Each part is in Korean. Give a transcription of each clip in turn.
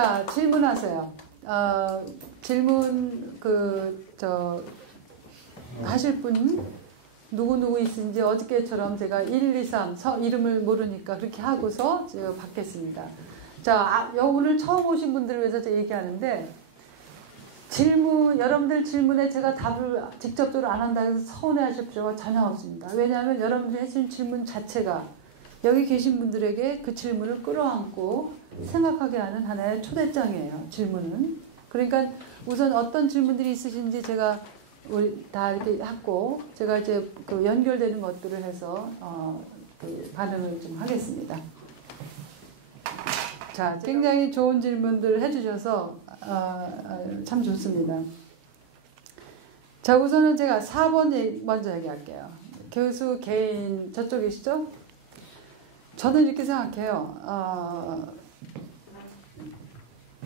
자, 질문하세요. 질문 하실 분 누구 있는지 어저께처럼 제가 1, 2, 3 이름을 모르니까 그렇게 하고서 제가 받겠습니다. 자, 오늘 처음 오신 분들을 위해서 제가 얘기하는데 여러분들 질문에 제가 답을 직접적으로 안 한다고 해서 서운해하실 필요가 전혀 없습니다. 왜냐하면 여러분들이 해주신 질문 자체가 여기 계신 분들에게 그 질문을 끌어안고 생각하게 하는 하나의 초대장이에요. 질문은. 그러니까 우선 어떤 질문들이 있으신지 제가 우리 다 이렇게 하고 제가 이제 그 연결되는 것들을 해서 반응을 좀 하겠습니다. 자, 굉장히 좋은 질문들을 해주셔서 참 좋습니다. 자, 우선은 제가 4번 먼저 얘기할게요. 교수 개인 저쪽이시죠? 저는 이렇게 생각해요.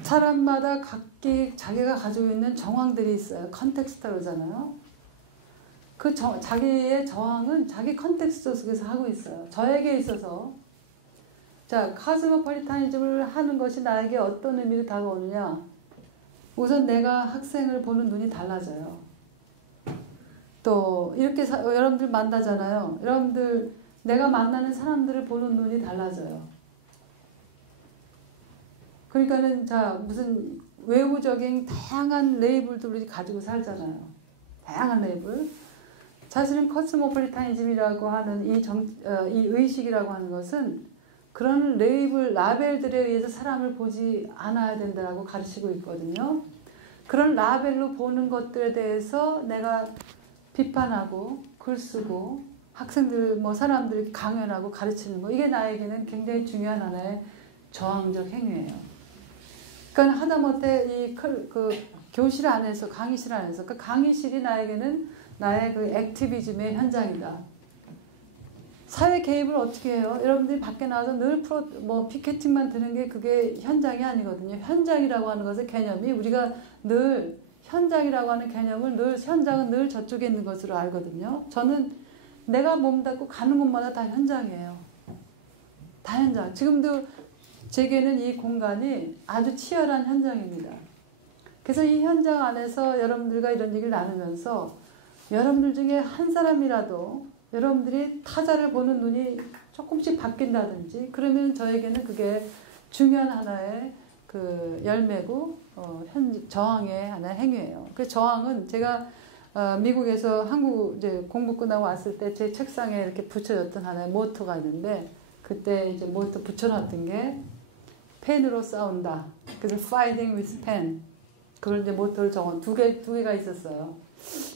사람마다 각기 자기가 가지고 있는 정황들이 있어요. 컨텍스트로잖아요. 그 자기의 저항은 자기 컨텍스트 속에서 하고 있어요. 저에게 있어서 자, 카스모폴리타니즘을 하는 것이 나에게 어떤 의미로 다가오느냐. 우선 내가 학생을 보는 눈이 달라져요. 또 이렇게 여러분들 만나잖아요. 여러분들 내가 만나는 사람들을 보는 눈이 달라져요. 그러니까는 자, 무슨 외부적인 다양한 레이블들을 가지고 살잖아요. 다양한 레이블. 사실은 코스모폴리타니즘이라고 하는 이 의식이라고 하는 것은 그런 라벨들에 의해서 사람을 보지 않아야 된다고 가르치고 있거든요. 그런 라벨로 보는 것들에 대해서 내가 비판하고 글 쓰고 학생들 사람들 강연하고 가르치는 거, 이게 나에게는 굉장히 중요한 하나의 저항적 행위예요. 그러니까 하다못해 그 교실 안에서, 강의실 안에서, 그 강의실이 나에게는 나의 그 액티비즘의 현장이다. 사회 개입을 어떻게 해요? 여러분들이 밖에 나와서 늘 피켓팅만 드는 게 그게 현장이 아니거든요. 현장이라고 하는 것의 개념이 우리가 늘 현장이라고 하는 개념을 현장은 늘 저쪽에 있는 것으로 알거든요. 저는 내가 몸담고 가는 곳마다 다 현장이에요. 다 현장. 지금도 제게는 이 공간이 아주 치열한 현장입니다. 그래서 이 현장 안에서 여러분들과 이런 얘기를 나누면서 여러분들 중에 한 사람이라도 여러분들이 타자를 보는 눈이 조금씩 바뀐다든지 그러면 저에게는 그게 중요한 하나의 그 열매고 저항의 하나의 행위예요. 그 저항은 제가 미국에서 한국 이제 공부 끝나고 왔을 때 제 책상에 이렇게 붙여졌던 하나의 모토가 있는데 그때 이제 모토 붙여놨던 게 펜으로 싸운다. 그래서 fighting with pen. 그걸 이제 모토를 적은 두 개가 있었어요.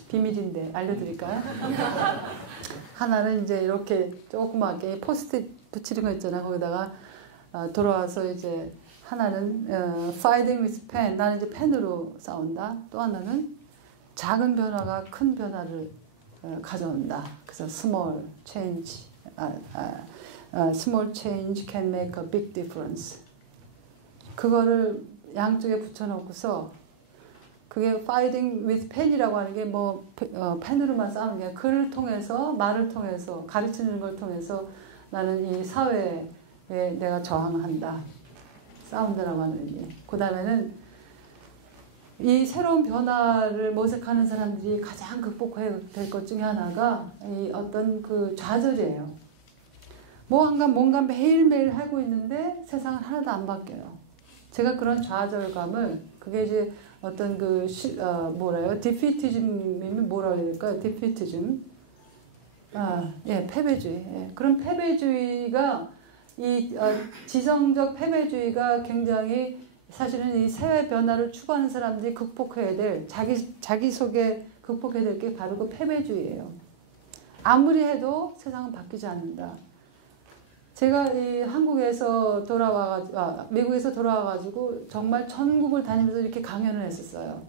비밀인데 알려드릴까요? 하나는 이제 이렇게 조그맣게 포스트잇 붙이는 거 있잖아요. 거기다가 돌아와서 이제 하나는 fighting with pen. 나는 이제 펜으로 싸운다. 또 하나는 작은 변화가 큰 변화를 가져온다. 그래서 small change can make a big difference. 그거를 양쪽에 붙여놓고서 그게 fighting with pen이라고 하는 게 펜으로만 싸우는 게 아니라 글을 통해서 말을 통해서 가르치는 걸 통해서 나는 이 사회에 내가 저항한다. 싸운다라고 하는 의미. 그 다음에는 이 새로운 변화를 모색하는 사람들이 가장 극복해야 될 것 중에 하나가 이 어떤 그 좌절이에요. 뭔가 매일매일 하고 있는데 세상은 하나도 안 바뀌어요. 제가 그런 좌절감을 그게 이제 어떤 디피티즘이면 뭐라 해야 될까요? 디피티즘. 패배주의. 예. 그런 패배주의가 지성적 패배주의가 굉장히 사실은 이 사회 변화를 추구하는 사람들이 극복해야 될 자기 속에 극복해야 될 게 바로 그 패배주의예요. 아무리 해도 세상은 바뀌지 않는다. 제가 이 미국에서 돌아와가지고 정말 전국을 다니면서 이렇게 강연을 했었어요.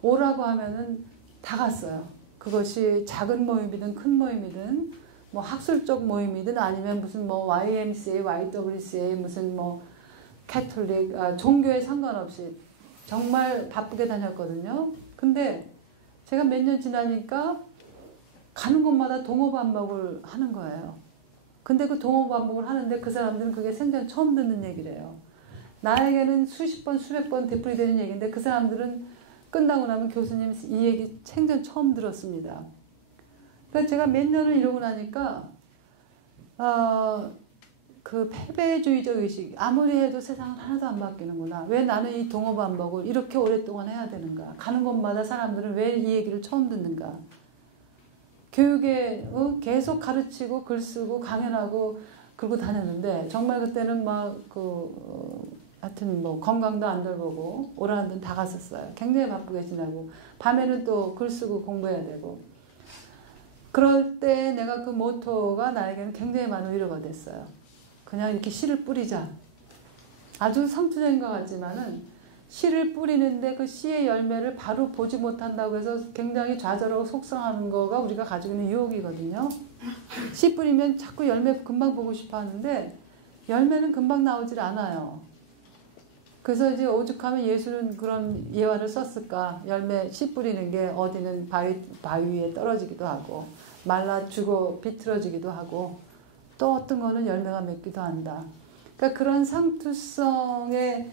오라고 하면은 다 갔어요. 그것이 작은 모임이든 큰 모임이든 학술적 모임이든 아니면 무슨 YMCA, YWCA 무슨 캐톨릭 종교에 상관없이 정말 바쁘게 다녔거든요. 근데 제가 몇 년 지나니까 가는 곳마다 동어 반복을 하는 거예요. 근데 그 동어 반복을 하는데 그 사람들은 그게 생전 처음 듣는 얘기래요. 나에게는 수십 번, 수백 번 되풀이되는 얘기인데 그 사람들은 끝나고 나면 교수님 이 얘기 생전 처음 들었습니다. 그러니까 제가 몇 년을 이러고 나니까 그 패배주의적 의식, 아무리 해도 세상은 하나도 안 바뀌는구나. 왜 나는 이 동어반복을 이렇게 오랫동안 해야 되는가. 가는 곳마다 사람들은 왜 이 얘기를 처음 듣는가. 교육에 계속 가르치고 글 쓰고 강연하고 그러고 다녔는데 정말 그때는 하여튼 뭐 건강도 안 돌보고 오라는 데는 다 갔었어요. 굉장히 바쁘게 지내고 밤에는 또 글 쓰고 공부해야 되고 그럴 때 내가 그 모토가 나에게는 굉장히 많은 위로가 됐어요. 그냥 이렇게 씨를 뿌리자. 아주 상투적인 것 같지만은 씨를 뿌리는데 그 씨의 열매를 바로 보지 못한다고 해서 굉장히 좌절하고 속상하는 거가 우리가 가지고 있는 유혹이거든요. 씨 뿌리면 자꾸 열매 금방 보고 싶어 하는데 열매는 금방 나오질 않아요. 그래서 이제 오죽하면 예수는 그런 예화를 썼을까. 열매 씨 뿌리는 게 어디는 바위 위에 떨어지기도 하고 말라 죽어 비틀어지기도 하고 또 어떤 거는 열매가 맺기도 한다. 그러니까 그런 상투성의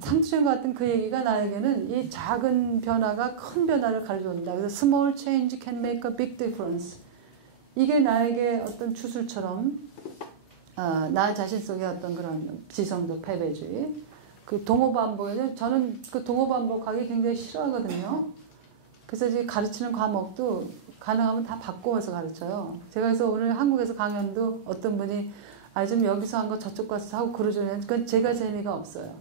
상투적 같은 그 얘기가 나에게는 이 작은 변화가 큰 변화를 가져온다. 그래서 small change can make a big difference. 이게 나에게 어떤 주술처럼 나 자신 속에 어떤 그런 지성도 패배주의. 그 동호반복에 저는 그 동호반복하기 굉장히 싫어하거든요. 그래서 이제 가르치는 과목도 가능하면 다 바꿔서 가르쳐요. 제가 그래서 오늘 한국에서 강연도 어떤 분이 좀 여기서 한 거 저쪽 가서 하고 그러잖아요. 그건 제가 재미가 없어요.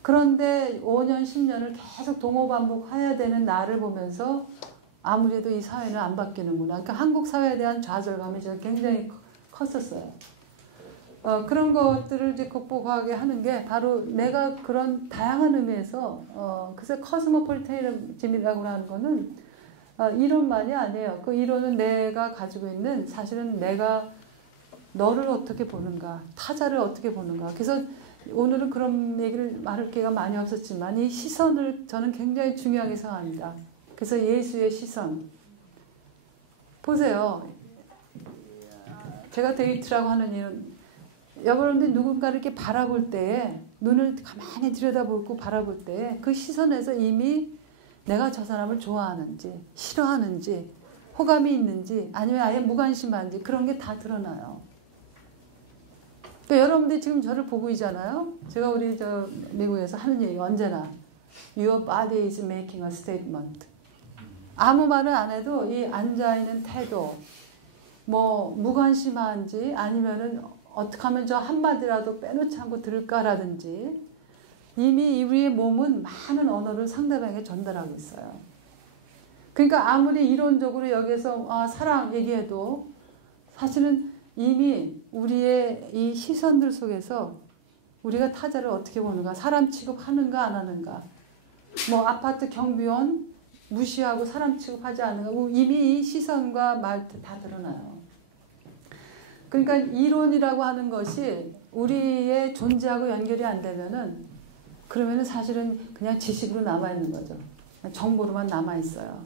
그런데 5년, 10년을 계속 동호반복해야 되는 나를 보면서 아무래도 이 사회는 안 바뀌는구나. 그러니까 한국 사회에 대한 좌절감이 저는 굉장히 컸었어요. 그런 것들을 이제 극복하게 하는 게 바로 내가 그런 다양한 의미에서 그래서 커스모폴리타니즘이라고 하는 거는 이론만이 아니에요. 그 이론은 내가 가지고 있는 사실은 내가 너를 어떻게 보는가, 타자를 어떻게 보는가. 그래서 오늘은 그런 얘기를 말할 기회가 많이 없었지만 이 시선을 저는 굉장히 중요하게 생각합니다. 그래서 예수의 시선. 보세요. 제가 데이트라고 하는 이유는 여러분들 누군가를 이렇게 바라볼 때에 눈을 가만히 들여다보고 바라볼 때 그 시선에서 이미 내가 저 사람을 좋아하는지 싫어하는지 호감이 있는지 아니면 아예 무관심한지 그런 게 다 드러나요. 그러니까 여러분들이 지금 저를 보고 있잖아요. 제가 우리 미국에서 하는 얘기 언제나 Your body is making a statement. 아무 말을 안 해도 이 앉아있는 태도 뭐 무관심한지 아니면은 어떻게 하면 저 한마디라도 빼놓지 않고 들을까라든지 이미 우리의 몸은 많은 언어를 상대방에게 전달하고 있어요. 그러니까 아무리 이론적으로 여기서 사랑 얘기해도 사실은 이미 우리의 이 시선들 속에서 우리가 타자를 어떻게 보는가, 사람 취급하는가 안 하는가, 뭐 아파트 경비원 무시하고 사람 취급하지 않는가, 이미 이 시선과 말 다 드러나요. 그러니까 이론이라고 하는 것이 우리의 존재하고 연결이 안 되면은 그러면은 사실은 그냥 지식으로 남아있는 거죠. 정보로만 남아있어요.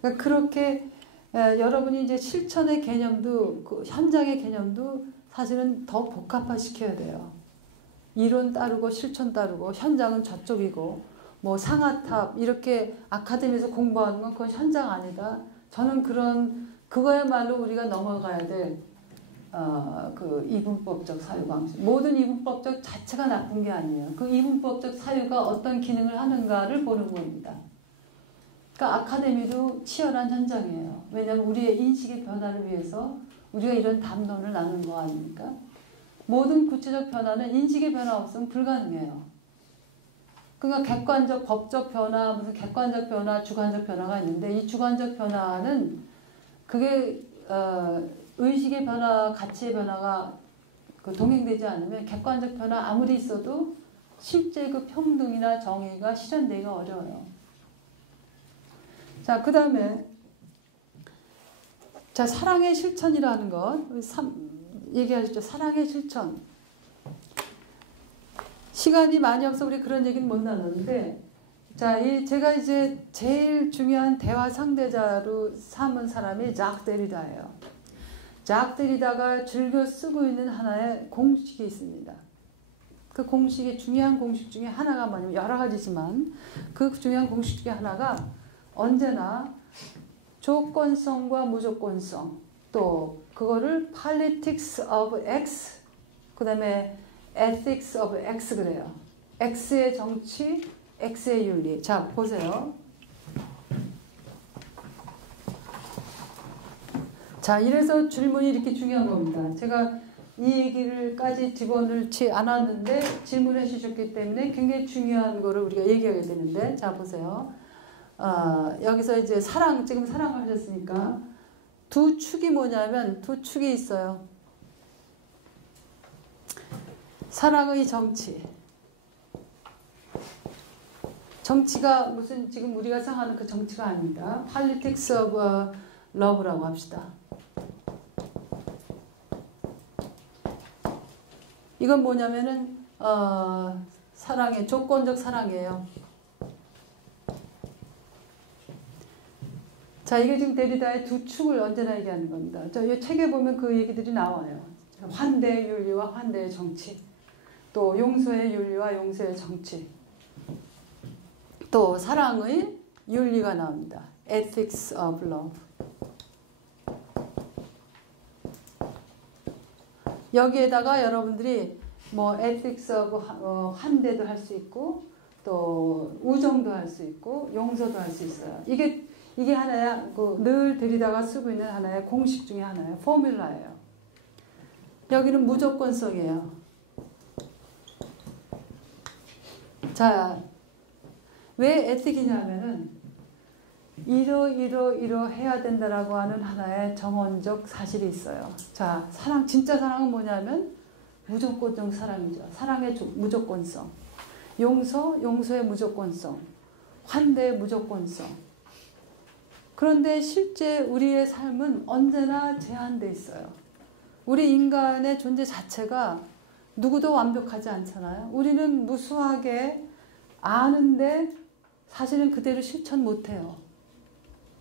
그러니까 그렇게 여러분이 이제 실천의 개념도, 그 현장의 개념도 사실은 더 복합화시켜야 돼요. 이론 따르고 실천 따르고 현장은 저쪽이고 뭐 상아탑 이렇게 아카데미에서 공부하는 건 그건 현장 아니다. 저는 그거야말로 우리가 넘어가야 될 그 이분법적 사유 방식. 모든 이분법적 자체가 나쁜 게 아니에요. 그 이분법적 사유가 어떤 기능을 하는가를 보는 겁니다. 그러니까 아카데미도 치열한 현장이에요. 왜냐하면 우리의 인식의 변화를 위해서 우리가 이런 담론을 나누는 거 아닙니까? 모든 구체적 변화는 인식의 변화 없으면 불가능해요. 그러니까 객관적 법적 변화, 무슨 객관적 변화, 주관적 변화가 있는데 이 주관적 변화는 그게 의식의 변화, 가치의 변화가 동행되지 않으면 객관적 변화 아무리 있어도 실제 그 평등이나 정의가 실현되기가 어려워요. 자, 그 다음에 자, 사랑의 실천이라는 것 얘기하셨죠. 사랑의 실천. 시간이 많이 없어 우리 그런 얘기는 못 나누는데 자, 제가 이제 제일 중요한 대화 상대자로 삼은 사람이 작 데리다예요. 작 데리다가 즐겨 쓰고 있는 하나의 공식이 있습니다. 그 공식의 중요한 공식 중에 하나가 뭐냐면 여러 가지지만 그 중요한 공식 중에 하나가 언제나 조건성과 무조건성 또 그거를 politics of X 그 다음에 ethics of X 그래요. X의 정치, X의 윤리. 자 보세요. 자 이래서 질문이 이렇게 중요한 겁니다. 제가 이 얘기를까지 집어넣지 않았는데 질문해 주셨기 때문에 굉장히 중요한 거를 우리가 얘기하게 되는데 자 보세요. 여기서 이제 사랑 지금 사랑을 하셨으니까 두 축이 뭐냐면 두 축이 있어요. 사랑의 정치. 정치가 무슨 지금 우리가 생각하는 그 정치가 아닙니다. Politics of Love라고 합시다. 이건 뭐냐면은 사랑의 조건적 사랑이에요. 자 이게 지금 데리다의 두 축을 언제나 얘기하는 겁니다. 이 책에 보면 그 얘기들이 나와요. 환대의 윤리와 환대의 정치, 또 용서의 윤리와 용서의 정치, 또 사랑의 윤리가 나옵니다. Ethics of Love. 여기에다가 여러분들이 뭐 ethics of 환대도 할 수 있고 또 우정도 할 수 있고 용서도 할 수 있어요. 이게 하나야 늘 데리다가 쓰고 있는 하나의 공식 중에 하나예요. 포뮬라예요. 여기는 무조건성이에요. 자, 왜 에틱이냐면은 이러 해야 된다라고 하는 하나의 정언적 사실이 있어요. 자, 진짜 사랑은 뭐냐면 무조건적 사랑이죠. 사랑의 무조건성. 용서의 무조건성. 환대의 무조건성. 그런데 실제 우리의 삶은 언제나 제한되어 있어요. 우리 인간의 존재 자체가 누구도 완벽하지 않잖아요. 우리는 무수하게 아는데 사실은 그대로 실천 못해요.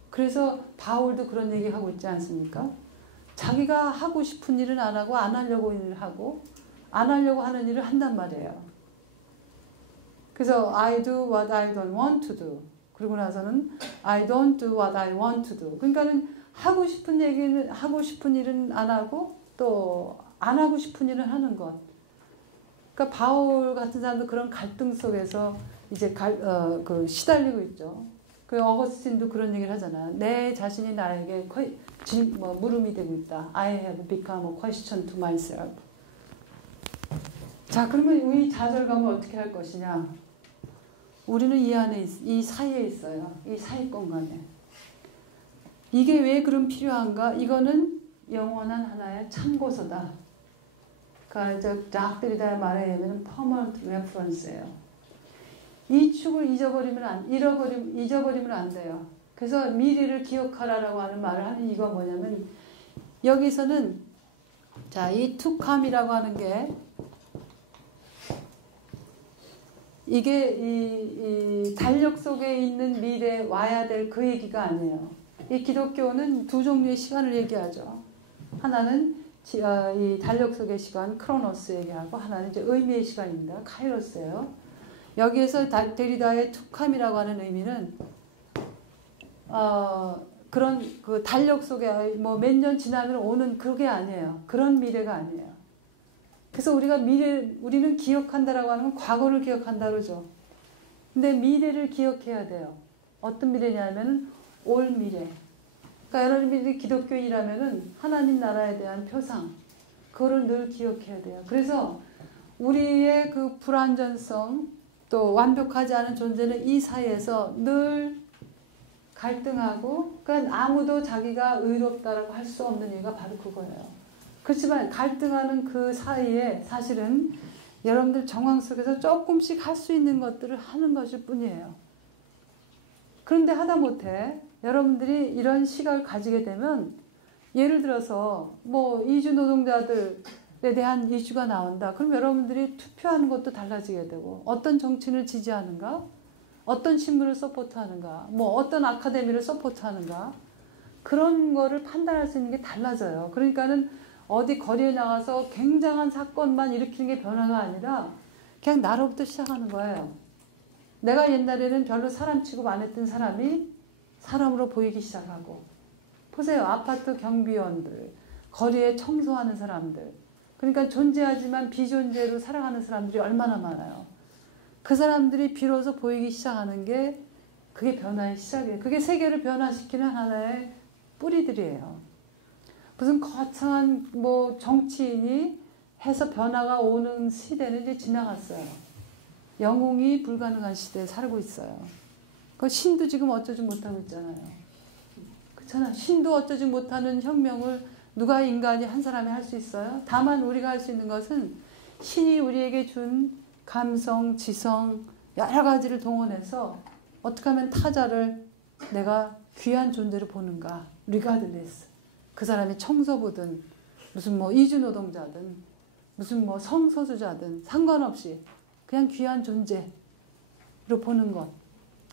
그래서 바울도 그런 얘기하고 있지 않습니까? 자기가 하고 싶은 일은 안 하고 안 하려고 일을 하고 안 하려고 하는 일을 한단 말이에요. 그래서 I do what I don't want to do. 그리고 나서는 I don't do what I want to do. 그러니까는 하고 싶은 일은 안 하고 또 안 하고 싶은 일은 하는 것. 그러니까 바울 같은 사람도 그런 갈등 속에서 이제 시달리고 있죠. 그 어거스틴도 그런 얘기를 하잖아. 내 자신이 나에게 물음이 되고 있다. I have become a question to myself. 자, 그러면 이 좌절감을 어떻게 할 것이냐? 우리는 이 안에 이 사이에 있어요. 이 사이 공간에. 이게 왜 그럼 필요한가? 이거는 영원한 하나의 참고서다. 그러니까 락 데리다의 말에 의하면 permanent reference예요. 이 축을 잊어버리면 안 돼요. 그래서 미래를 기억하라라고 하는 말을 하는 이유가 뭐냐면 여기서는 자, 이 to come이라고 하는 게 이게 이 달력 속에 있는 미래에 와야 될 그 얘기가 아니에요. 이 기독교는 두 종류의 시간을 얘기하죠. 하나는 이 달력 속의 시간, 크로노스 얘기하고 하나는 이제 의미의 시간입니다. 카이로스예요. 여기에서 데리다의 투캄이라고 하는 의미는 그런 그 달력 속에 뭐 몇 년 지나면 오는 그게 아니에요. 그런 미래가 아니에요. 그래서 우리는 기억한다라고 하는 건 과거를 기억한다 그러죠. 근데 미래를 기억해야 돼요. 어떤 미래냐면 올 미래. 그러니까 여러분들이 기독교인이라면은 하나님 나라에 대한 표상, 그거를 늘 기억해야 돼요. 그래서 우리의 그 불완전성, 또 완벽하지 않은 존재는 이 사이에서 늘 갈등하고, 그러니까 아무도 자기가 의롭다라고 할 수 없는 이유가 바로 그거예요. 그렇지만 갈등하는 그 사이에 사실은 여러분들 정황 속에서 조금씩 할 수 있는 것들을 하는 것일 뿐이에요. 그런데 하다못해 여러분들이 이런 시각을 가지게 되면 예를 들어서 뭐 이주 노동자들에 대한 이슈가 나온다. 그럼 여러분들이 투표하는 것도 달라지게 되고 어떤 정치인을 지지하는가? 어떤 신문을 서포트하는가? 뭐 어떤 아카데미를 서포트하는가? 그런 거를 판단할 수 있는 게 달라져요. 그러니까는 어디 거리에 나가서 굉장한 사건만 일으키는 게 변화가 아니라 그냥 나로부터 시작하는 거예요. 내가 옛날에는 별로 사람 취급 안 했던 사람이 사람으로 보이기 시작하고, 보세요. 아파트 경비원들, 거리에 청소하는 사람들, 그러니까 존재하지만 비존재로 살아가는 사람들이 얼마나 많아요. 그 사람들이 비로소 보이기 시작하는 게 그게 변화의 시작이에요. 그게 세계를 변화시키는 하나의 뿌리들이에요. 무슨 거창한 뭐 정치인이 해서 변화가 오는 시대는 이제 지나갔어요. 영웅이 불가능한 시대에 살고 있어요. 그 신도 지금 어쩌지 못하고 있잖아요. 그렇잖아요. 신도 어쩌지 못하는 혁명을 누가 인간이 한 사람이 할 수 있어요? 다만 우리가 할 수 있는 것은 신이 우리에게 준 감성, 지성 여러 가지를 동원해서 어떻게 하면 타자를 내가 귀한 존재로 보는가. 리가드레스. 그 사람이 청소부든 무슨 뭐 이주노동자든 무슨 뭐 성소수자든 상관없이 그냥 귀한 존재로 보는 것.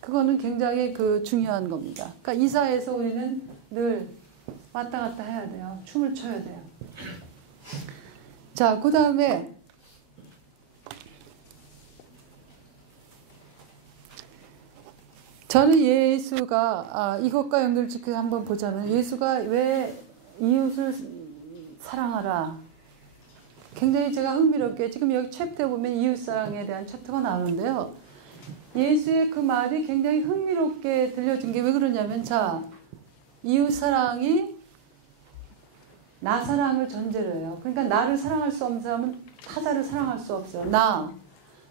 그거는 굉장히 그 중요한 겁니다. 그러니까 이 사회에서 우리는 늘 왔다 갔다 해야 돼요. 춤을 춰야 돼요. 자, 그 다음에 저는 예수가 이것과 연결지켜 한번 보자면 예수가 왜 이웃을 사랑하라. 굉장히 제가 흥미롭게 지금 여기 챕터에 보면 이웃사랑에 대한 챕터가 나오는데요. 예수의 그 말이 굉장히 흥미롭게 들려진 게 왜 그러냐면 자, 이웃사랑이 나 사랑을 전제로 해요. 그러니까 나를 사랑할 수 없는 사람은 타자를 사랑할 수 없어요. 나,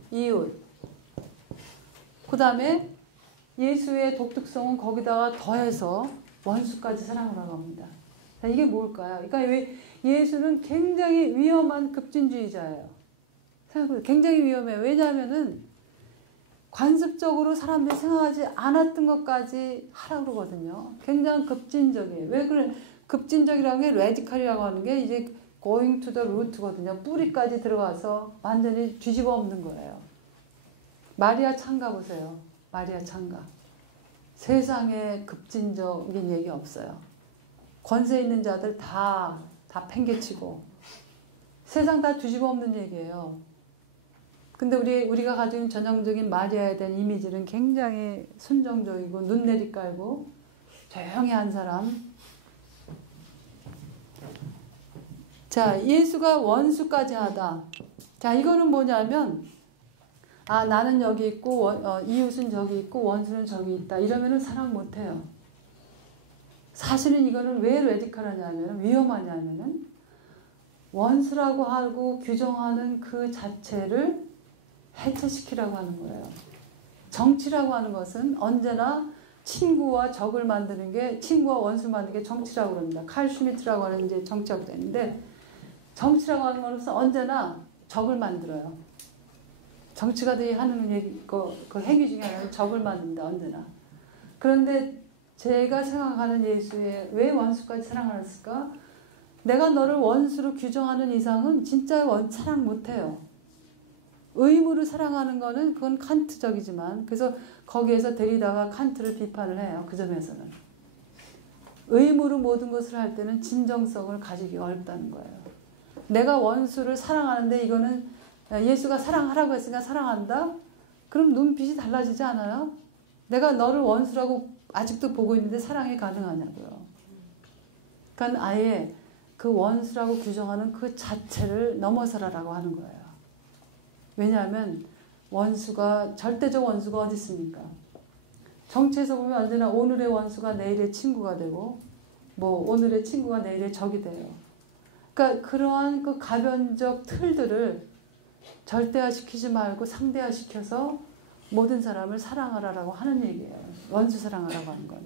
이웃. 그 다음에 예수의 독특성은 거기다가 더해서 원수까지 사랑하라고 합니다. 자, 이게 뭘까요? 그러니까 왜 예수는 굉장히 위험한 급진주의자예요. 생각해보세요. 굉장히 위험해요. 왜냐하면은 관습적으로 사람들이 생각하지 않았던 것까지 하라고 그러거든요. 굉장히 급진적이에요. 왜 그래? 급진적이라는 게 레디칼이라고 하는 게 이제 going to the root거든요. 뿌리까지 들어가서 완전히 뒤집어 엎는 거예요. 마리아 창가 보세요. 마리아 창가. 세상에 급진적인 얘기 없어요. 권세 있는 자들 다 팽개치고 세상 다 뒤집어 엎는 얘기예요. 근데 우리가 가지고 있는 전형적인 마리아에 대한 이미지는 굉장히 순정적이고 눈 내리깔고 조용히 한 사람. 자, 예수가 원수까지 하다. 자, 이거는 뭐냐면 나는 여기 있고 이웃은 저기 있고 원수는 저기 있다. 이러면은 사랑 못해요. 사실은 이거는 왜 레디컬하냐면 위험하냐면은 원수라고 하고 규정하는 그 자체를 해체시키라고 하는 거예요. 정치라고 하는 것은 언제나 친구와 적을 만드는 게 친구와 원수 만드는 게 정치라고 합니다. 칼 슈미트라고 하는 이제 정치학자 있는데 정치라고 하는 것은 언제나 적을 만들어요. 정치가들이 하는 얘기, 그 행위 중에 하나는 적을 만든다, 언제나. 그런데 제가 생각하는 예수의 왜 원수까지 사랑하였을까? 내가 너를 원수로 규정하는 이상은 진짜 사랑 못해요. 의무를 사랑하는 거는 그건 칸트적이지만 그래서 거기에서 데리다가 칸트를 비판을 해요. 그 점에서는. 의무로 모든 것을 할 때는 진정성을 가지기가 어렵다는 거예요. 내가 원수를 사랑하는데 이거는 예수가 사랑하라고 했으니까 사랑한다? 그럼 눈빛이 달라지지 않아요? 내가 너를 원수라고 아직도 보고 있는데 사랑이 가능하냐고요. 그러니까 아예 그 원수라고 규정하는 그 자체를 넘어서라라고 하는 거예요. 왜냐하면 원수가 절대적 원수가 어디 있습니까? 정치에서 보면 언제나 오늘의 원수가 내일의 친구가 되고 뭐 오늘의 친구가 내일의 적이 돼요. 그러니까 그러한 그 가변적 틀들을 절대화시키지 말고 상대화시켜서 모든 사람을 사랑하라라고 하는 얘기예요. 원수 사랑하라고 하는 건.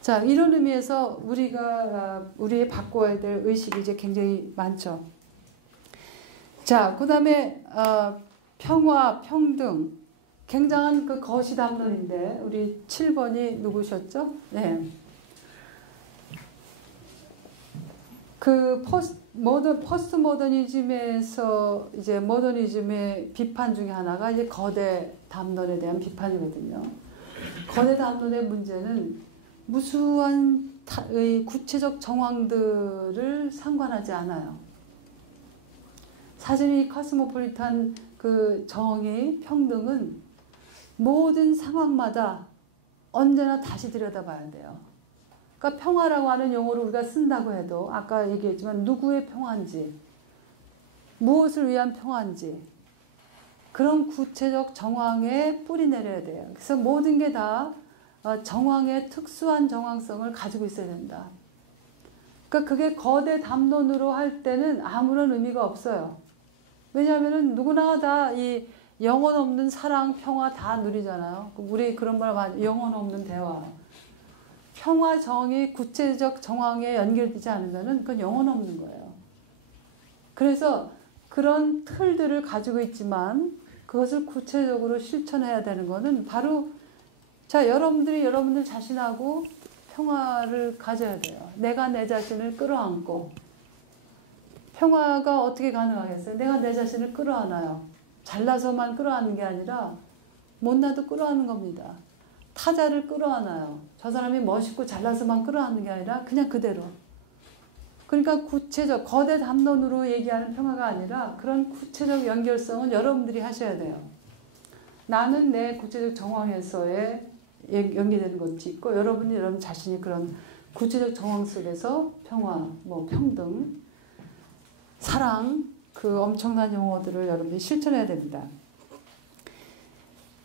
자, 이런 의미에서 우리의 바꿔야 될 의식이 이제 굉장히 많죠. 자, 그 다음에 평화, 평등. 굉장한 그 거시 담론인데 우리 7번이 누구셨죠? 네. 그 포스트 모더니즘에서 이제 모더니즘의 비판 중에 하나가 이제 거대 담론에 대한 비판이거든요. 거대 담론의 문제는 무수한 구체적 정황들을 상관하지 않아요. 사실 이 코스모폴리탄 그 정의, 평등은 모든 상황마다 언제나 다시 들여다봐야 돼요. 그러니까 평화라고 하는 용어를 우리가 쓴다고 해도 아까 얘기했지만 누구의 평화인지, 무엇을 위한 평화인지 그런 구체적 정황에 뿌리 내려야 돼요. 그래서 모든 게 다 정황의 특수한 정황성을 가지고 있어야 된다. 그러니까 그게 거대 담론으로 할 때는 아무런 의미가 없어요. 왜냐하면 누구나 다 이 영혼 없는 사랑, 평화 다 누리잖아요. 우리 그런 말 많이 영혼 없는 대화. 평화, 정의, 구체적 정황에 연결되지 않으면 그건 영혼 없는 거예요. 그래서 그런 틀들을 가지고 있지만 그것을 구체적으로 실천해야 되는 거는 바로 자, 여러분들 자신하고 평화를 가져야 돼요. 내가 내 자신을 끌어안고 평화가 어떻게 가능하겠어요? 내가 내 자신을 끌어안아요. 잘나서만 끌어안는 게 아니라 못나도 끌어안는 겁니다. 타자를 끌어안아요. 저 사람이 멋있고 잘나서만 끌어안는 게 아니라 그냥 그대로. 그러니까 구체적 거대 담론으로 얘기하는 평화가 아니라 그런 구체적 연결성은 여러분들이 하셔야 돼요. 나는 내 구체적 정황에서의 연계되는 것이 있고 여러분이 여러분 자신이 그런 구체적 정황 속에서 평화, 뭐 평등, 사랑 그 엄청난 용어들을 여러분이 실천해야 됩니다.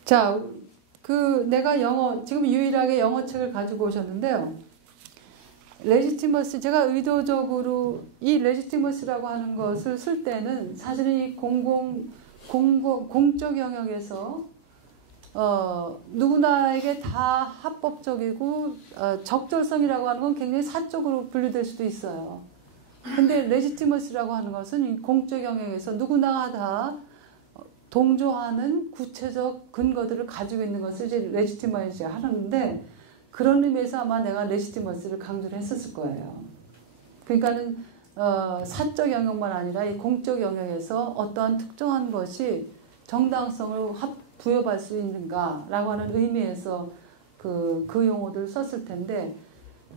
자, 내가 지금 유일하게 영어 책을 가지고 오셨는데요. 레지티머스, 제가 의도적으로 이 레지티머스라고 하는 것을 쓸 때는 사실은 이 공적 영역에서 누구나에게 다 합법적이고 적절성이라고 하는 건 굉장히 사적으로 분류될 수도 있어요. 근데 레지티머스라고 하는 것은 공적 영역에서 누구나 다 동조하는 구체적 근거들을 가지고 있는 것을 이제 레지티머스 하는데 그런 의미에서 아마 내가 레지티머스를 강조를 했었을 거예요. 그러니까는 사적 영역만 아니라 이 공적 영역에서 어떠한 특정한 것이 정당성을 부여받을 수 있는가라고 하는 의미에서 그 용어들을 썼을 텐데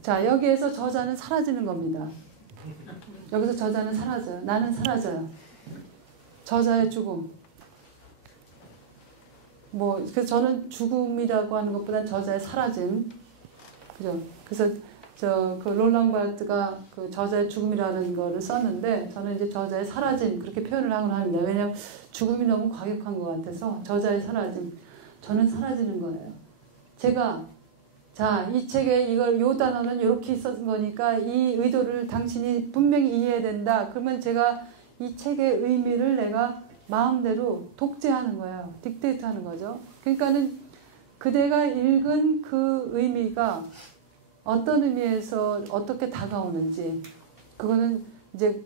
자, 여기에서 저자는 사라지는 겁니다. 여기서 저자는 사라져요. 나는 사라져요. 저자의 죽음. 그래서 저는 죽음이라고 하는 것보다는 저자의 사라짐. 그죠? 그래서 그 롤랑 바르트가 그 저자의 죽음이라는 거를 썼는데 저는 이제 저자의 사라짐 그렇게 표현을 하곤 하는데 왜냐면 죽음이 너무 과격한 것 같아서 저자의 사라짐. 저는 사라지는 거예요. 제가 자, 이 책에 요 단어는 이렇게 썼은 거니까 이 의도를 당신이 분명히 이해해야 된다. 그러면 제가 이 책의 의미를 내가 마음대로 독재하는 거예요. 딕테이트 하는 거죠. 그러니까는 그대가 읽은 그 의미가 어떤 의미에서 어떻게 다가오는지 그거는 이제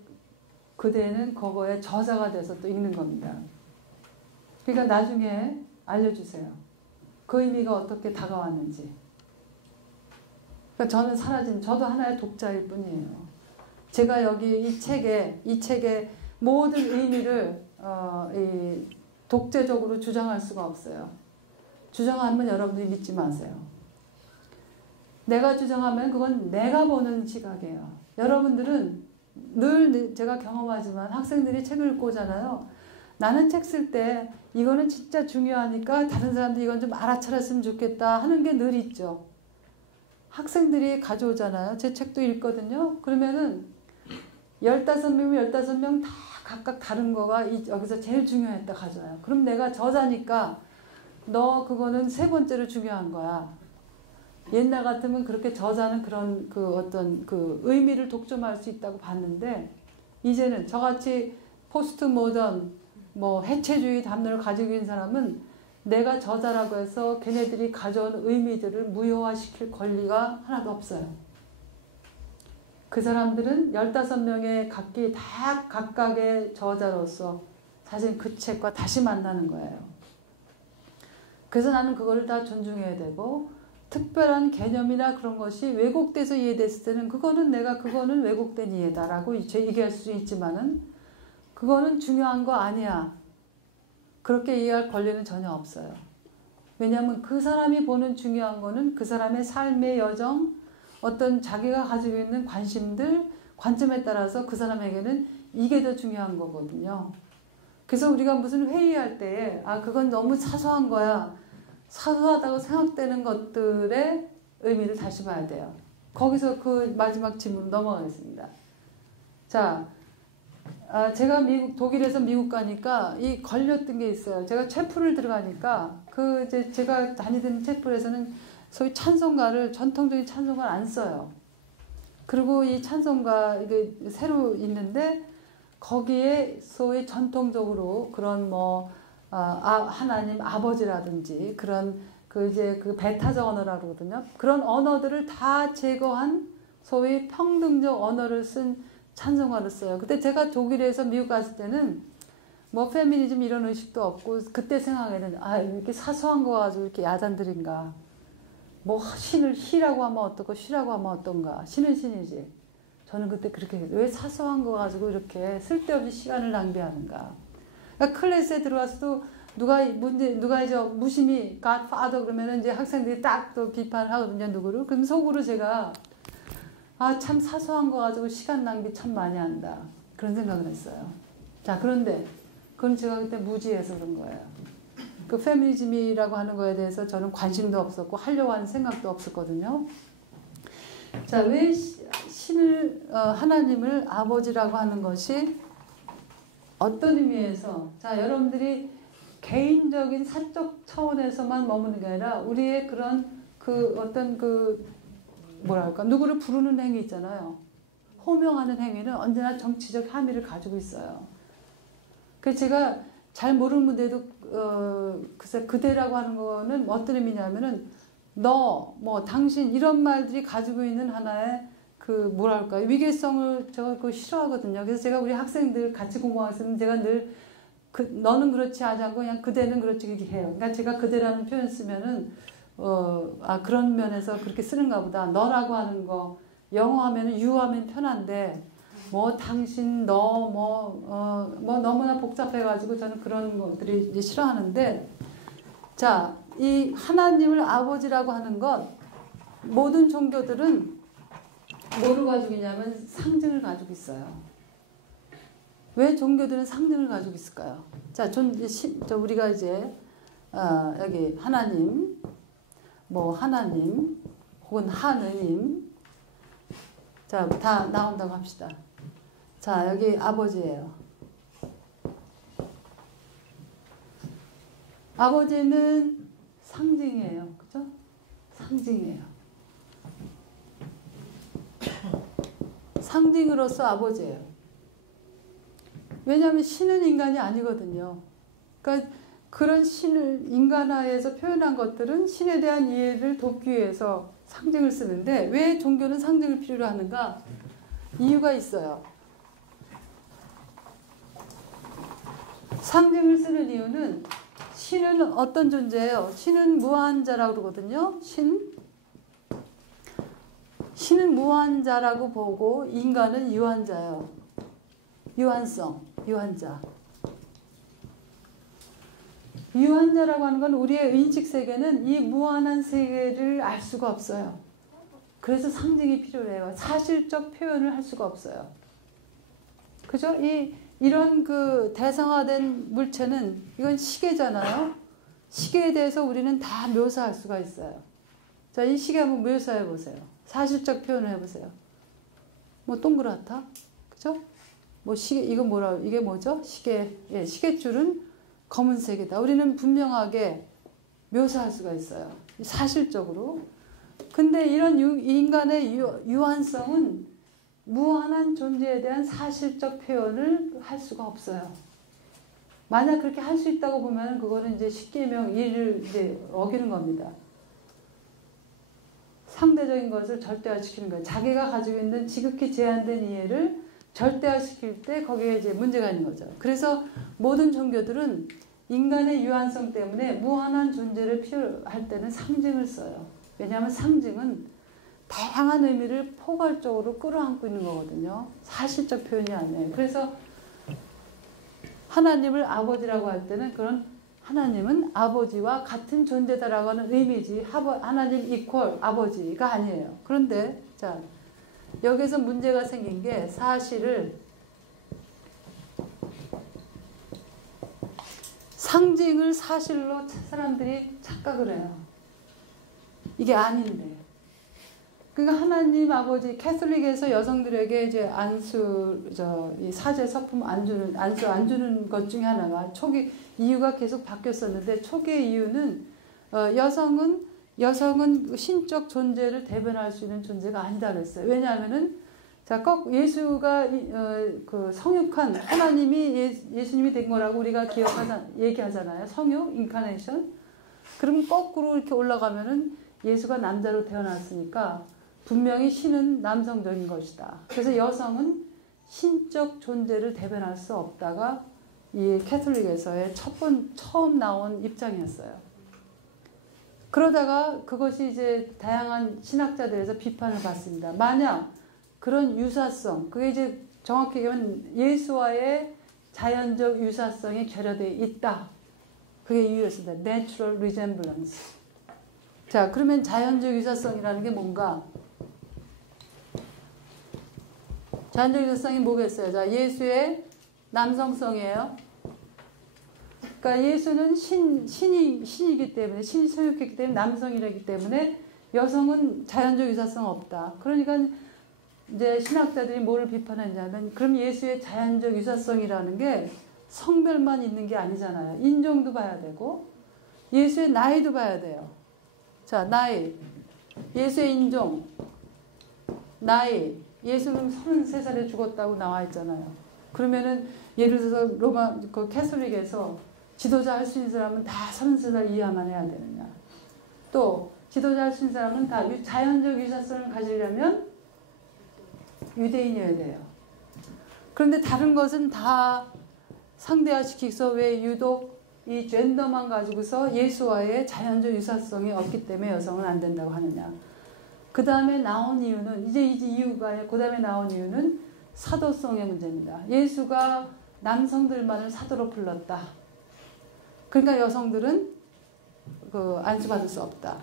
그대는 그거의 저자가 돼서 또 읽는 겁니다. 그러니까 나중에 알려주세요. 그 의미가 어떻게 다가왔는지. 그러니까 저는 저도 하나의 독자일 뿐이에요. 제가 여기 이 책의 모든 의미를 독재적으로 주장할 수가 없어요. 주장하면 여러분들이 믿지 마세요. 내가 주장하면 그건 내가 보는 시각이에요. 여러분들은 늘 제가 경험하지만 학생들이 책을 읽고 오잖아요. 나는 책 쓸 때 이거는 진짜 중요하니까 다른 사람들이 이건 좀 알아차렸으면 좋겠다 하는 게 늘 있죠. 학생들이 가져오잖아요. 제 책도 읽거든요. 그러면은 15명이면 15명 다 각각 다른 거가 여기서 제일 중요했다 가져와요. 그럼 내가 저자니까 너 그거는 세 번째로 중요한 거야. 옛날 같으면 그렇게 저자는 그런 어떤 의미를 독점할 수 있다고 봤는데 이제는 저같이 포스트 모던 해체주의 담론을 가지고 있는 사람은 내가 저자라고 해서 걔네들이 가져온 의미들을 무효화시킬 권리가 하나도 없어요. 그 사람들은 15명의 각각의 저자로서 사실 그 책과 다시 만나는 거예요. 그래서 나는 그거를 다 존중해야 되고 특별한 개념이나 그런 것이 왜곡돼서 이해됐을 때는 그거는 왜곡된 이해다라고 얘기할 수 있지만은 그거는 중요한 거 아니야. 그렇게 이해할 권리는 전혀 없어요. 왜냐하면 그 사람이 보는 중요한 거는 그 사람의 삶의 여정, 어떤 자기가 가지고 있는 관심들, 관점에 따라서 그 사람에게는 이게 더 중요한 거거든요. 그래서 우리가 무슨 회의할 때에 그건 너무 사소한 거야. 사소하다고 생각되는 것들의 의미를 다시 봐야 돼요. 거기서 그 마지막 질문 넘어가겠습니다. 자, 제가 독일에서 미국 가니까 이 걸렸던 게 있어요. 제가 채플을 들어가니까 제가 다니던 채플에서는 소위 찬송가를 전통적인 찬송가를 안 써요. 그리고 이 찬송가 이게 새로 있는데 거기에 소위 전통적으로 그런 하나님 아버지라든지 그런 그 베타적 언어라고 그러거든요. 그런 언어들을 다 제거한 소위 평등적 언어를 쓴 찬송가를 써요. 그때 제가 독일에서 미국 갔을 때는 페미니즘 이런 의식도 없고 그때 생각에는 이렇게 사소한 거 가지고 이렇게 야단들인가. 신을 희라고 하면 어떻고 쉬라고 하면 어떤가. 신은 신이지. 저는 그때 그렇게 왜 사소한 거 가지고 이렇게 쓸데없이 시간을 낭비하는가. 그러니까 클래스에 들어와서도 누가 이제 무심히 Godfather 그러면은 이제 학생들이 딱 또 비판을 하거든요, 누구를. 그럼 속으로 제가 참 사소한 거 가지고 시간 낭비 참 많이 한다. 그런 생각을 했어요. 자, 그런데 그건 제가 그때 무지해서 그런 거예요. 그 페미니즘이라고 하는 거에 대해서 저는 관심도 없었고 하려고 하는 생각도 없었거든요. 자, 왜 하나님을 아버지라고 하는 것이 어떤 의미에서, 자, 여러분들이 개인적인 사적 차원에서만 머무는 게 아니라 우리의 그런 누구를 부르는 행위 있잖아요. 호명하는 행위는 언제나 정치적 함의를 가지고 있어요. 그래서 제가 잘 모르는 분들도 글쎄 그대라고 하는 거는 어떤 의미냐면은 너, 당신 이런 말들이 가지고 있는 하나의 위계성을 제가 그거 싫어하거든요. 그래서 제가 우리 학생들 같이 공부하면서 제가 늘 너는 그렇지 하지 않고 그냥 그대는 그렇지 이렇게 해요. 그러니까 제가 그대라는 표현 쓰면은 그런 면에서 그렇게 쓰는가 보다. 너라고 하는 거 영어 하면은 you 하면 편한데 당신 너무나 복잡해가지고 저는 그런 것들이 이제 싫어하는데, 자, 이 하나님을 아버지라고 하는 것 모든 종교들은 뭐를 가지고 있냐면 상징을 가지고 있어요. 왜 종교들은 상징을 가지고 있을까요? 자, 우리가 이제 여기 하나님, 하나님 혹은 하느님, 자, 다 나온다고 합시다. 자, 여기 아버지예요. 아버지는 상징이에요. 그죠? 상징이에요. 상징으로서 아버지예요. 왜냐하면 신은 인간이 아니거든요. 그러니까 그런 신을 인간화해서 표현한 것들은 신에 대한 이해를 돕기 위해서 상징을 쓰는데 왜 종교는 상징을 필요로 하는가? 이유가 있어요. 상징을 쓰는 이유는 신은 어떤 존재예요? 신은 무한자라고 그러거든요. 신은 무한자라고 보고 인간은 유한자예요. 유한성, 유한자. 유한자라고 하는 건 우리의 인식 세계는 이 무한한 세계를 알 수가 없어요. 그래서 상징이 필요해요. 사실적 표현을 할 수가 없어요. 그죠? 이런 대상화된 물체는 이건 시계잖아요. 시계에 대해서 우리는 다 묘사할 수가 있어요. 자, 이 시계 한번 묘사해 보세요. 사실적 표현을 해보세요. 동그랗다, 그죠? 이게 뭐죠? 시계. 예, 시계줄은 검은색이다. 우리는 분명하게 묘사할 수가 있어요. 사실적으로. 근데 이런 인간의 유한성은 무한한 존재에 대한 사실적 표현을 할 수가 없어요. 만약 그렇게 할 수 있다고 보면 그거는 이제 십계명 1을 이제 어기는 겁니다. 상대적인 것을 절대화시키는 거예요. 자기가 가지고 있는 지극히 제한된 이해를 절대화시킬 때 거기에 이제 문제가 있는 거죠. 그래서 모든 종교들은 인간의 유한성 때문에 무한한 존재를 필요할 때는 상징을 써요. 왜냐하면 상징은 다양한 의미를 포괄적으로 끌어안고 있는 거거든요. 사실적 표현이 아니에요. 그래서 하나님을 아버지라고 할 때는 그런 하나님은 아버지와 같은 존재다라고 하는 의미지 하나님 이퀄 아버지가 아니에요. 그런데 자, 여기서 문제가 생긴 게 사실을 상징을 사실로 사람들이 착각을 해요. 이게 아닌데. 그러니까 하나님 아버지 캐톨릭에서 여성들에게 이제 이 사제 서품 안 주는 것 중에 하나가 초기 이유가 계속 바뀌었었는데 초기의 이유는 여성은 신적 존재를 대변할 수 있는 존재가 아니다 그랬어요. 왜냐하면은 꼭 예수가 그 성육한 하나님이 예수님이 된 거라고 우리가 얘기하잖아요. 성육, 인카네이션. 그럼 거꾸로 이렇게 올라가면은 예수가 남자로 태어났으니까 분명히 신은 남성적인 것이다. 그래서 여성은 신적 존재를 대변할 수 없다가 이 캐톨릭에서의 처음 나온 입장이었어요. 그러다가 그것이 이제 다양한 신학자들에서 비판을 받습니다. 만약 그런 유사성, 그게 이제 정확히 얘기하면 예수와의 자연적 유사성이 결여되어 있다. 그게 이유였습니다. Natural resemblance. 자, 그러면 자연적 유사성이라는 게 뭔가? 자연적 유사성이 뭐겠어요? 자, 예수의 남성성이에요. 그러니까 예수는 신이기 때문에, 신이 성육했기 때문에 남성이라기 때문에 여성은 자연적 유사성 없다. 그러니까 이제 신학자들이 뭐를 비판하냐면, 그럼 예수의 자연적 유사성이라는 게 성별만 있는 게 아니잖아요. 인종도 봐야 되고, 예수의 나이도 봐야 돼요. 자, 나이. 예수의 인종. 나이. 예수는 33살에 죽었다고 나와 있잖아요. 그러면은 예를 들어서 로마 그 캐톨릭에서 지도자 할 수 있는 사람은 다 33살 이하만 해야 되느냐. 또 지도자 할 수 있는 사람은 다 자연적 유사성을 가지려면 유대인이어야 돼요. 그런데 다른 것은 다 상대화시키서 왜 유독 이 젠더만 가지고서 예수와의 자연적 유사성이 없기 때문에 여성은 안 된다고 하느냐. 그 다음에 나온 이유는 이제 이유가 아니라 그 다음에 나온 이유는 사도성의 문제입니다. 예수가 남성들만을 사도로 불렀다. 그러니까 여성들은 안수받을 수 없다.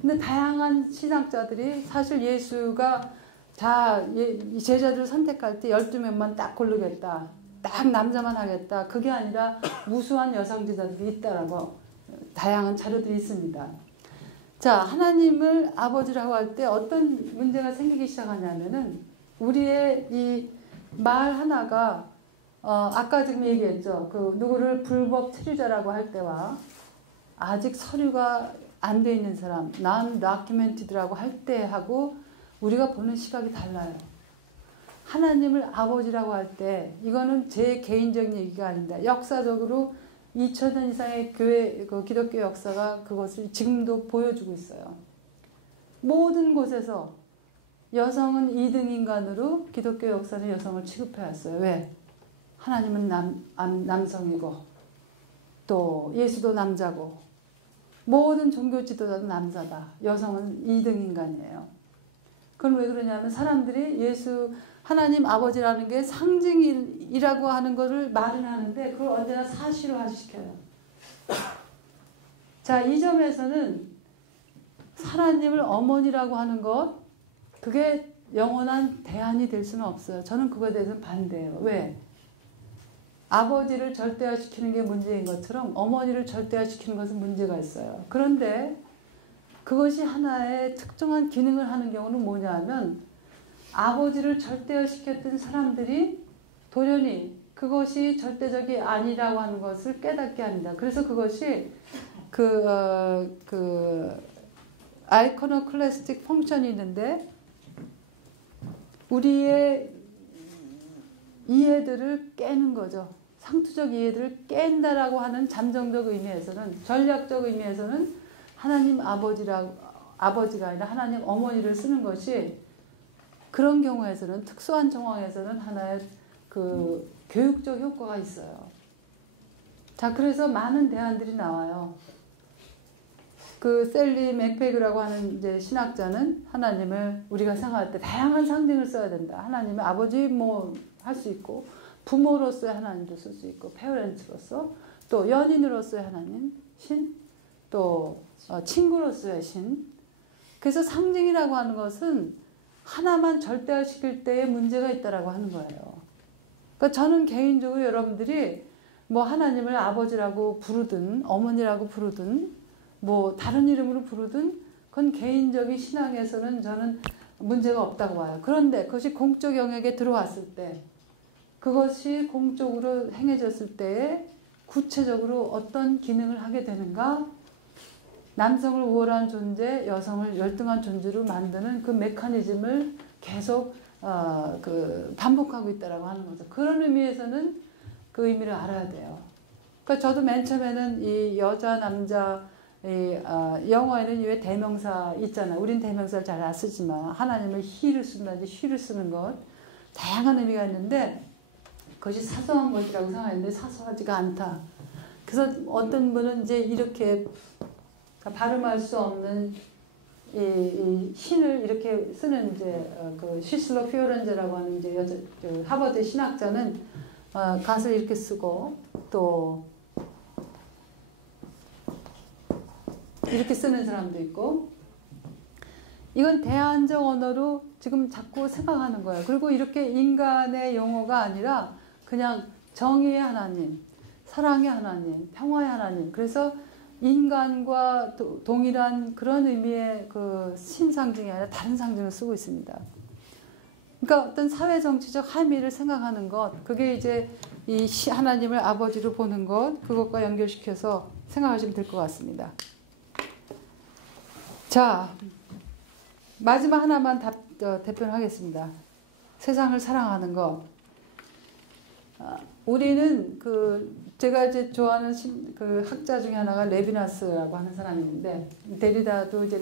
근데 다양한 신학자들이 사실 예수가 제자들을 선택할 때 12명만 딱 고르겠다. 딱 남자만 하겠다. 그게 아니라 무수한 여성 제자들이 있다라고 다양한 자료들이 있습니다. 자, 하나님을 아버지라고 할 때 어떤 문제가 생기기 시작하냐면은 우리의 이 말 하나가 아까 지금 얘기했죠. 누구를 불법 체류자라고 할 때와 아직 서류가 안 돼 있는 사람, non-documented라고 할 때하고 우리가 보는 시각이 달라요. 하나님을 아버지라고 할 때 이거는 제 개인적인 얘기가 아닙니다. 역사적으로 2000년 이상의 기독교 역사가 그것을 지금도 보여주고 있어요. 모든 곳에서 여성은 2등 인간으로 기독교 역사는 여성을 취급해왔어요. 왜? 하나님은 남성이고 또 예수도 남자고 모든 종교 지도자도 남자다. 여성은 2등 인간이에요. 그건 왜 그러냐면 사람들이 하나님 아버지라는 게 상징이라고 하는 것을 말은 하는데 그걸 언제나 사실화시켜요. 자, 이 점에서는 하나님을 어머니라고 하는 것, 그게 영원한 대안이 될 수는 없어요. 저는 그거에 대해서는 반대예요. 왜? 아버지를 절대화시키는 게 문제인 것처럼 어머니를 절대화시키는 것은 문제가 있어요. 그런데 그것이 하나의 특정한 기능을 하는 경우는 뭐냐 하면 아버지를 절대화시켰던 사람들이 돌연히 그것이 절대적이 아니라고 하는 것을 깨닫게 합니다. 그래서 그것이 아이코노클래스틱 펑션이 있는데 우리의 이해들을 깨는 거죠. 상투적 이해들을 깬다라고 하는 잠정적 의미에서는, 전략적 의미에서는 하나님 아버지가 아니라 하나님 어머니를 쓰는 것이 그런 경우에서는, 특수한 정황에서는 하나의 교육적 효과가 있어요. 자, 그래서 많은 대안들이 나와요. 셀리 맥페그라고 하는 이제 신학자는 하나님을 우리가 생각할 때 다양한 상징을 써야 된다. 하나님의 아버지 할 수 있고, 부모로서의 하나님도 쓸 수 있고, 페어렌츠로서, 또 연인으로서의 하나님, 신, 또 친구로서의 신. 그래서 상징이라고 하는 것은 하나만 절대화시킬 때에 문제가 있다라고 하는 거예요. 그러니까 저는 개인적으로 여러분들이 뭐 하나님을 아버지라고 부르든 어머니라고 부르든 뭐 다른 이름으로 부르든 그건 개인적인 신앙에서는 저는 문제가 없다고 봐요. 그런데 그것이 공적 영역에 들어왔을 때, 그것이 공적으로 행해졌을 때에 구체적으로 어떤 기능을 하게 되는가? 남성을 우월한 존재, 여성을 열등한 존재로 만드는 그 메커니즘을 계속 반복하고 있다라고 하는 거죠. 그런 의미에서는 그 의미를 알아야 돼요. 그러니까 저도 맨 처음에는 이 여자, 남자, 영어에는 왜 대명사 있잖아요. 우린 대명사를 잘 안 쓰지만 하나님을 he를 쓴다든지 she를 쓰는 것, 다양한 의미가 있는데 그것이 사소한 것이라고 생각했는데 사소하지가 않다. 그래서 어떤 분은 이제 이렇게 발음할 수 없는 이 신을 이렇게 쓰는 이제 그 시슬러 피오렌제라고 하는 이제 그 하버드 신학자는 갓을 이렇게 쓰고 또 이렇게 쓰는 사람도 있고, 이건 대안적 언어로 지금 자꾸 생각하는 거예요. 그리고 이렇게 인간의 용어가 아니라 그냥 정의의 하나님, 사랑의 하나님, 평화의 하나님. 그래서 인간과 동일한 그런 의미의 그 신상징이 아니라 다른 상징을 쓰고 있습니다. 그러니까 어떤 사회 정치적 함의를 생각하는 것, 그게 이제 이 하나님을 아버지로 보는 것, 그것과 연결시켜서 생각하시면 될 것 같습니다. 자, 마지막 하나만 대표하겠습니다. 세상을 사랑하는 것. 우리는 제가 이제 좋아하는 그 학자 중에 하나가 레비나스라고 하는 사람이 있는데, 데리다도 이제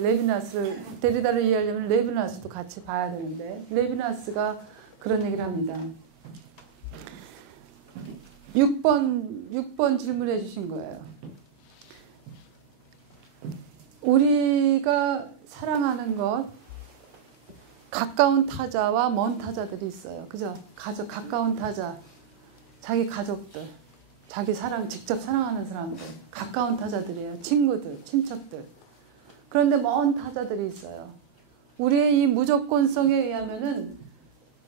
데리다를 이해하려면 레비나스도 같이 봐야 되는데, 레비나스가 그런 얘기를 합니다. 6번 질문해 주신 거예요. 우리가 사랑하는 것, 가까운 타자와 먼 타자들이 있어요. 그죠? 가까운 타자, 자기 가족들, 자기 직접 사랑하는 사람들, 가까운 타자들이에요. 친구들, 친척들. 그런데 먼 타자들이 있어요. 우리의 이 무조건성에 의하면은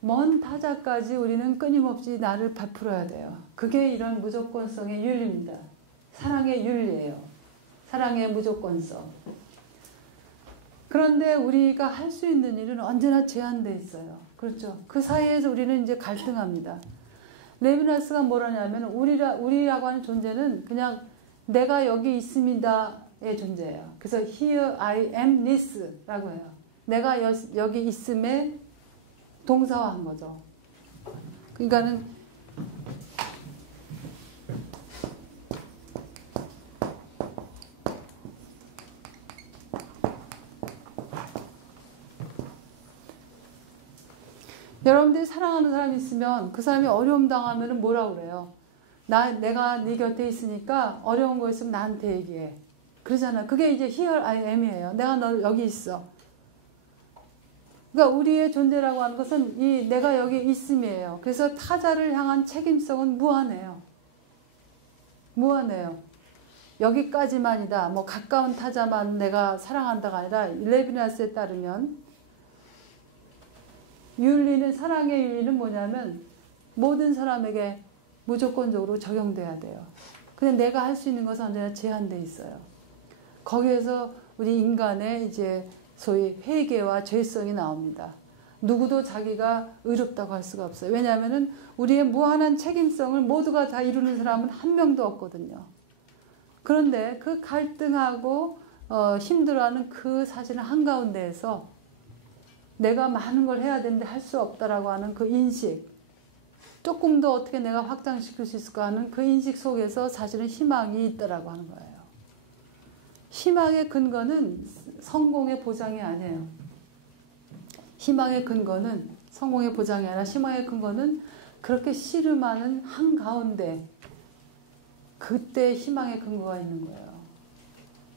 먼 타자까지 우리는 끊임없이 나를 베풀어야 돼요. 그게 이런 무조건성의 윤리입니다. 사랑의 윤리예요. 사랑의 무조건성. 그런데 우리가 할 수 있는 일은 언제나 제한되어 있어요. 그렇죠? 그 사이에서 우리는 이제 갈등합니다. 레비나스가 뭐라냐면 우리라고 하는 존재는 그냥 내가 여기 있습니다의 존재예요. 그래서 here I am this라고 해요. 내가 여기 있음에 동사화한 거죠. 그러니까는 여러분들이 사랑하는 사람이 있으면 그 사람이 어려움 당하면 뭐라고 그래요? 내가 네 곁에 있으니까 어려운 거 있으면 나한테 얘기해. 그러잖아요. 그게 이제 here I am이에요. 내가 너 여기 있어. 그러니까 우리의 존재라고 하는 것은 이 내가 여기 있음이에요. 그래서 타자를 향한 책임성은 무한해요. 무한해요. 여기까지만이다. 뭐 가까운 타자만 내가 사랑한다가 아니라 레비나스에 따르면 윤리는, 사랑의 윤리는 뭐냐면 모든 사람에게 무조건적으로 적용돼야 돼요. 근데 내가 할 수 있는 것은 언제나 제한돼 있어요. 거기에서 우리 인간의 이제 소위 회개와 죄성이 나옵니다. 누구도 자기가 의롭다고 할 수가 없어요. 왜냐하면은 우리의 무한한 책임성을 모두가 다 이루는 사람은 한 명도 없거든요. 그런데 그 갈등하고 힘들어하는 그 사실은 한가운데에서 내가 많은 걸 해야 되는데 할 수 없다라고 하는 그 인식, 조금 더 어떻게 내가 확장시킬 수 있을까 하는 그 인식 속에서 사실은 희망이 있다라고 하는 거예요. 희망의 근거는 성공의 보장이 아니에요. 희망의 근거는 성공의 보장이 아니라 희망의 근거는 그렇게 씨름하는 한가운데 그때 희망의 근거가 있는 거예요.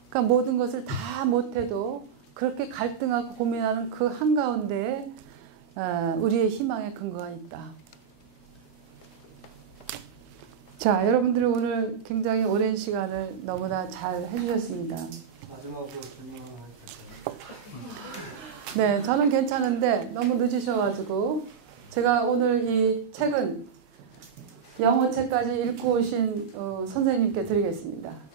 그러니까 모든 것을 다 못해도 그렇게 갈등하고 고민하는 그 한가운데에 우리의 희망의 근거가 있다. 자, 여러분들이 오늘 굉장히 오랜 시간을 너무나 잘 해주셨습니다. 마지막으로 질문을 네, 저는 괜찮은데 너무 늦으셔가지고 제가 오늘 이 책은 영어책까지 읽고 오신 선생님께 드리겠습니다.